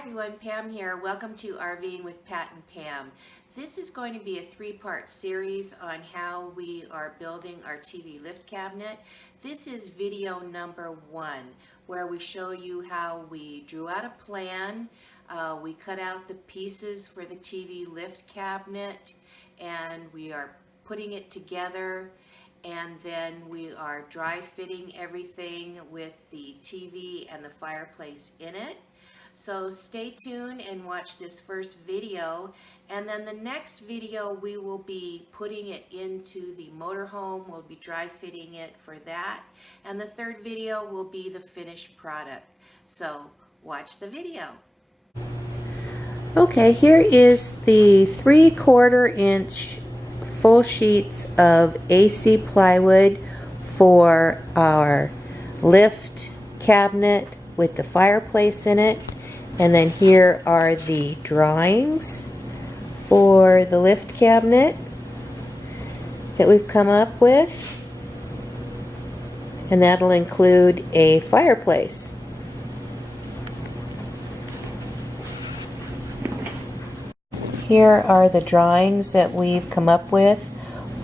everyone, Pam here. Welcome to RVing with Pat and Pam. This is going to be a three-part series on how we are building our TV lift cabinet. This is video number 1, where we show you how we drew out a plan, we cut out the pieces for the TV lift cabinet, and we are putting it together, and then we are dry fitting everything with the TV and the fireplace in it. So stay tuned and watch this first video, and then the next video we will be putting it into the motorhome. We'll be dry fitting it for that, and the third video will be the finished product. So watch the video. Okay, here is the 3/4 inch full sheets of AC plywood for our lift cabinet with the fireplace in it. And then here are the drawings for the lift cabinet that we've come up with. And that'll include a fireplace. Here are the drawings that we've come up with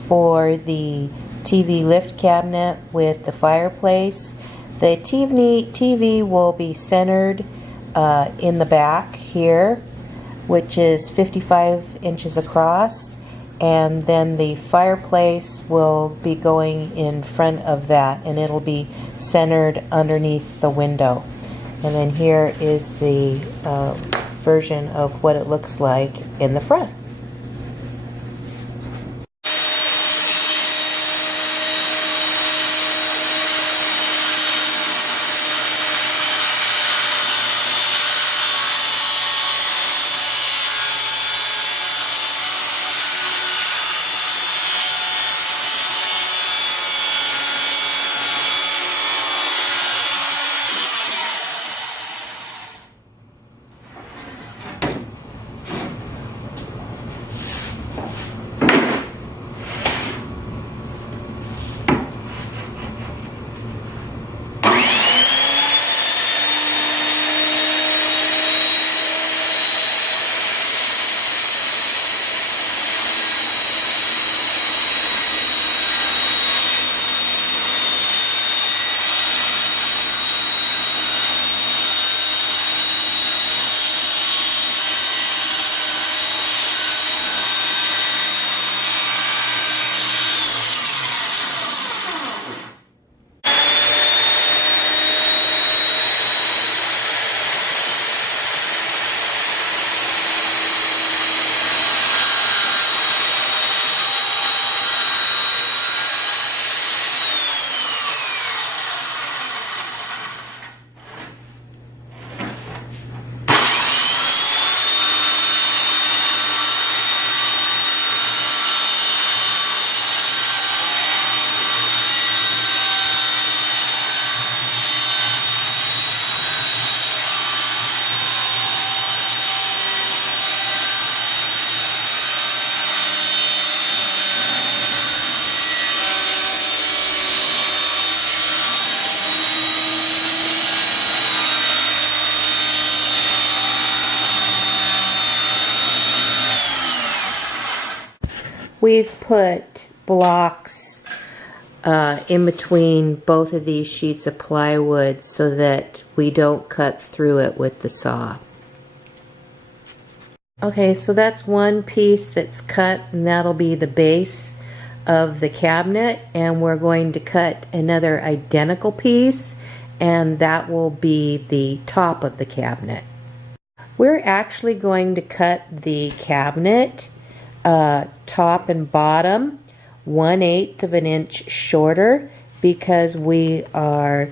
for the TV lift cabinet with the fireplace. The TV will be centered in the back here, which is 55 inches across, and then the fireplace will be going in front of that, and it'll be centered underneath the window. And then here is the version of what it looks like in the front. We've put blocks in between both of these sheets of plywood so that we don't cut through it with the saw. Okay, so that's one piece that's cut, and that'll be the base of the cabinet, and we're going to cut another identical piece, and that will be the top of the cabinet. We're actually going to cut the cabinet top and bottom 1/8 of an inch shorter because we are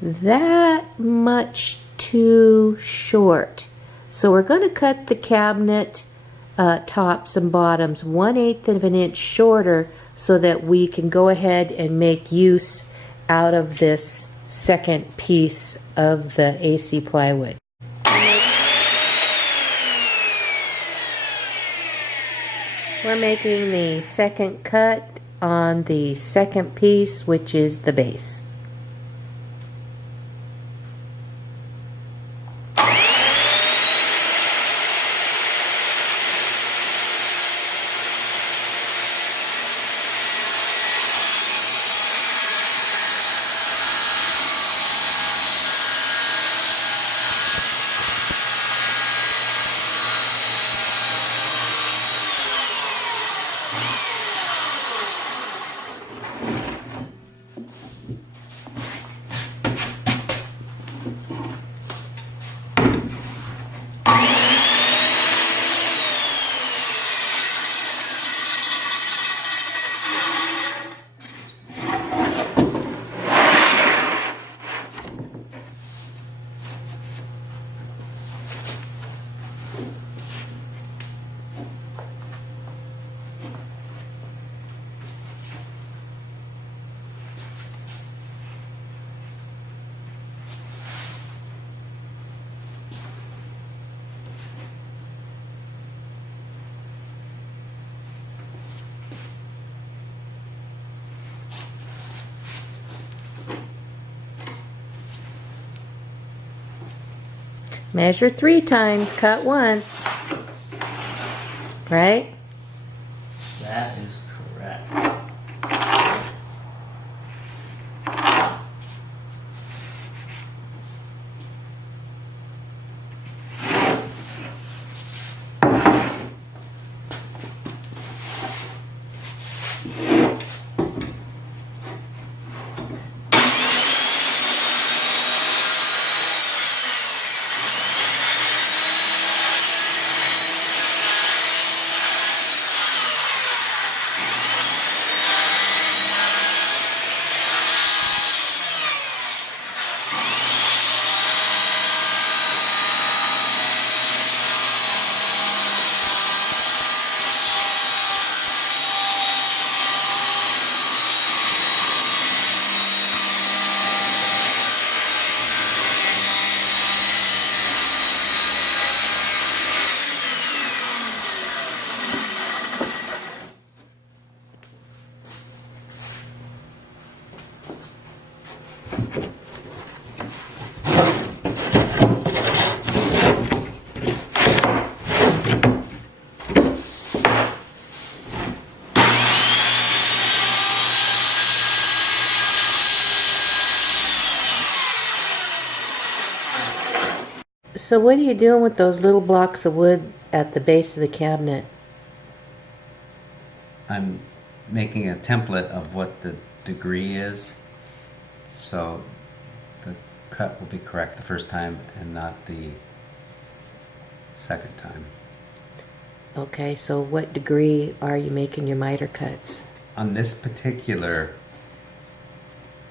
that much too short. So we're going to cut the cabinet tops and bottoms 1/8 of an inch shorter so that we can go ahead and make use out of this second piece of the AC plywood. We're making the second cut on the second piece, which is the base. Measure 3 times, cut once. Right? That is correct. So what are you doing with those little blocks of wood at the base of the cabinet? I'm making a template of what the degree is, so the cut will be correct the first time and not the second time. Okay, so what degree are you making your miter cuts? On this particular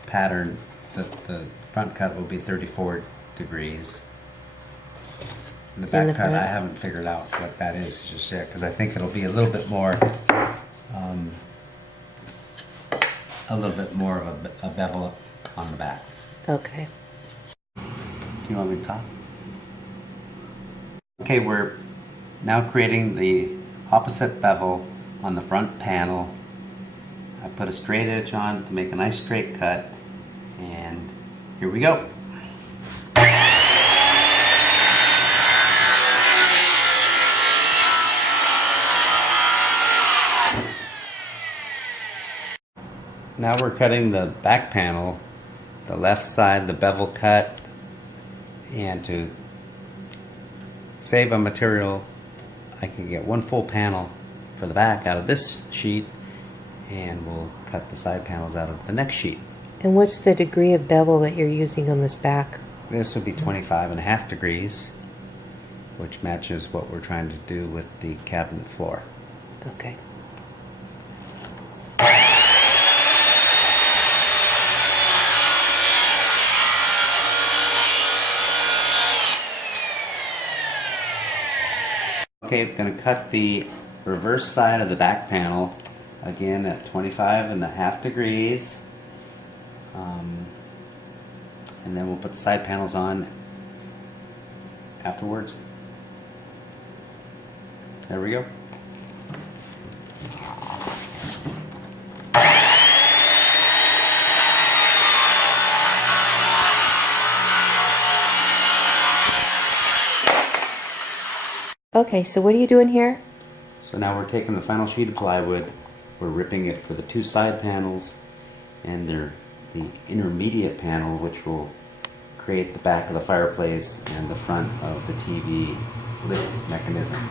pattern, the front cut will be 34 degrees. And the In back the cut, front? I haven't figured out what that is just yet, because I think it'll be a little bit more of a bevel on the back. Okay. Do you want me to talk? Okay, we're now creating the opposite bevel on the front panel. I put a straight edge on to make a nice straight cut, and here we go. Now we're cutting the back panel, the left side, the bevel cut, and to save on material, I can get one full panel for the back out of this sheet, and we'll cut the side panels out of the next sheet. And what's the degree of bevel that you're using on this back? This would be 25.5 degrees, which matches what we're trying to do with the cabinet floor. Okay. Okay, I'm going to cut the reverse side of the back panel again at 25.5 degrees. And then we'll put the side panels on afterwards. There we go. Okay, so what are you doing here? So now we're taking the final sheet of plywood, we're ripping it for the two side panels and the intermediate panel, which will create the back of the fireplace and the front of the TV lift mechanism.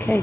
Okay.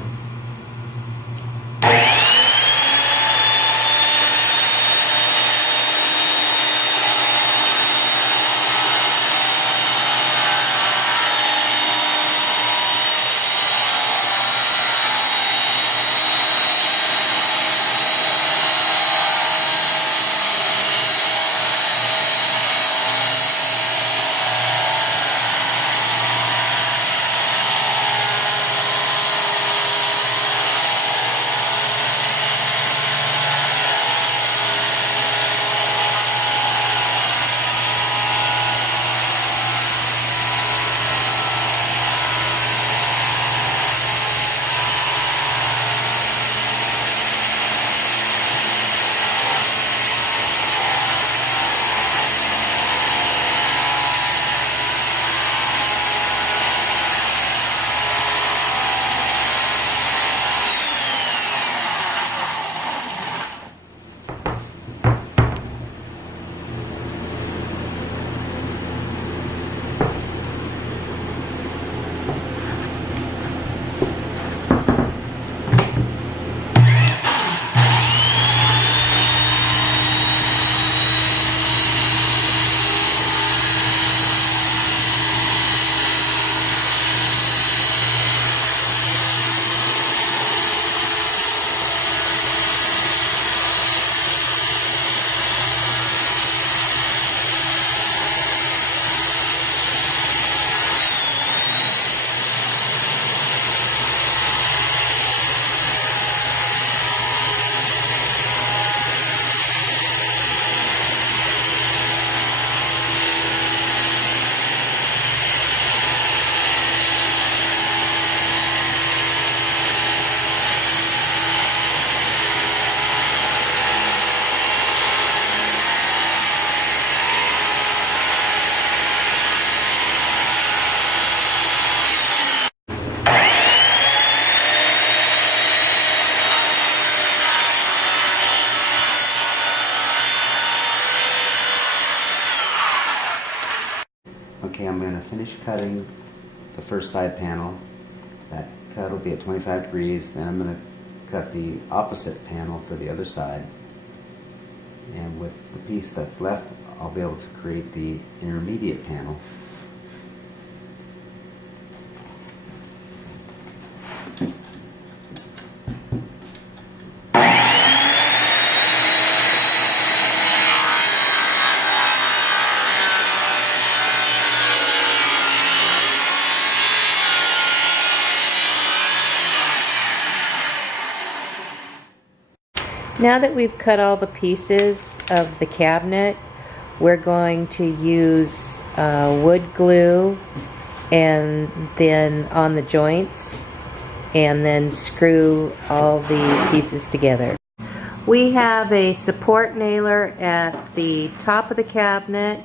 finish cutting the first side panel. That cut will be at 25 degrees. Then I'm going to cut the opposite panel for the other side. And with the piece that's left, I'll be able to create the intermediate panel. Now that we've cut all the pieces of the cabinet, we're going to use wood glue and then on the joints and then screw all the pieces together. We have a support nailer at the top of the cabinet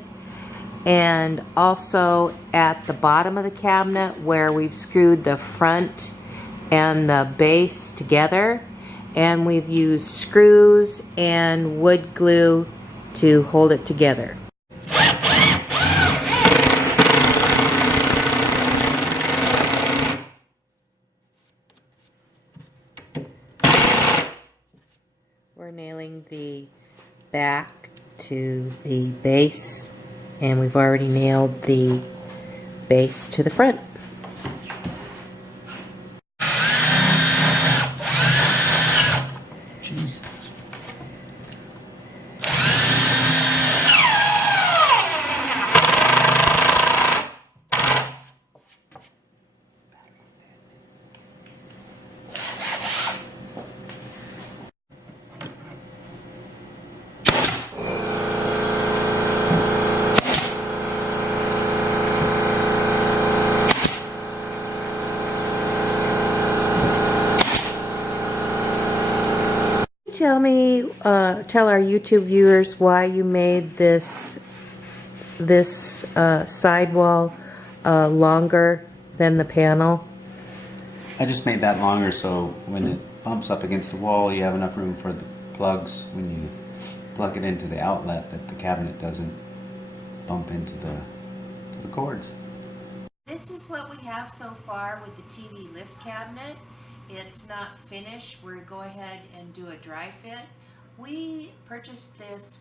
and also at the bottom of the cabinet where we've screwed the front and the base together. And we've used screws and wood glue to hold it together. We're nailing the back to the base, and we've already nailed the base to the front. Jesus. Tell our YouTube viewers why you made this sidewall longer than the panel. I just made that longer so when it bumps up against the wall, you have enough room for the plugs when you plug it into the outlet, that the cabinet doesn't bump into the cords. This is what we have so far with the TV lift cabinet. It's not finished. We're going to go ahead and do a dry fit. We purchased this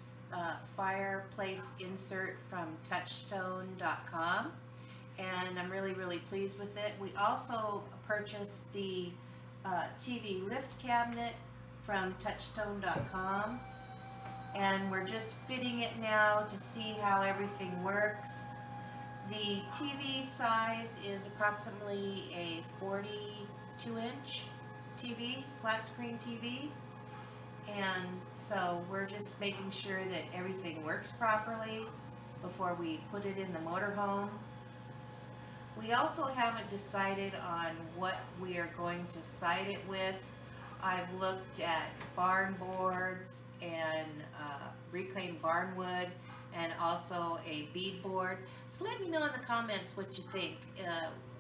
fireplace insert from touchstone.com and I'm really pleased with it. We also purchased the TV lift cabinet from touchstone.com and we're just fitting it now to see how everything works. The TV size is approximately a 42-inch TV, flat screen TV, and so we're just making sure that everything works properly before we put it in the motorhome. We also haven't decided on what we are going to side it with. I've looked at barn boards and reclaimed barn wood and also a bead board. So let me know in the comments what you think,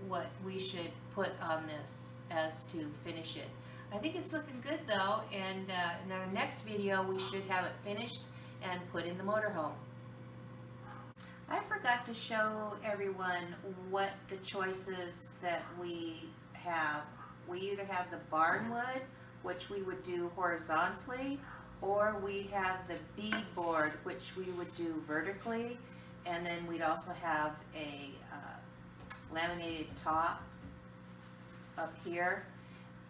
what we should put on this as to finish it. I think it's looking good though, and in our next video we should have it finished and put in the motorhome. I forgot to show everyone what the choices that we have. We either have the barn wood, which we would do horizontally, or we have the bead board, which we would do vertically, and then we'd also have a laminated top up here.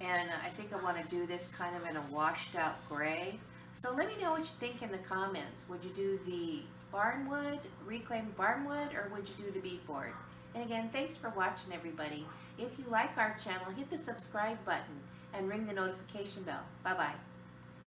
And I think I want to do this kind of in a washed out gray. So let me know what you think in the comments. Would you do the barnwood, reclaimed barnwood, or would you do the bead board? And again, thanks for watching everybody. If you like our channel, hit the subscribe button and ring the notification bell. Bye-bye.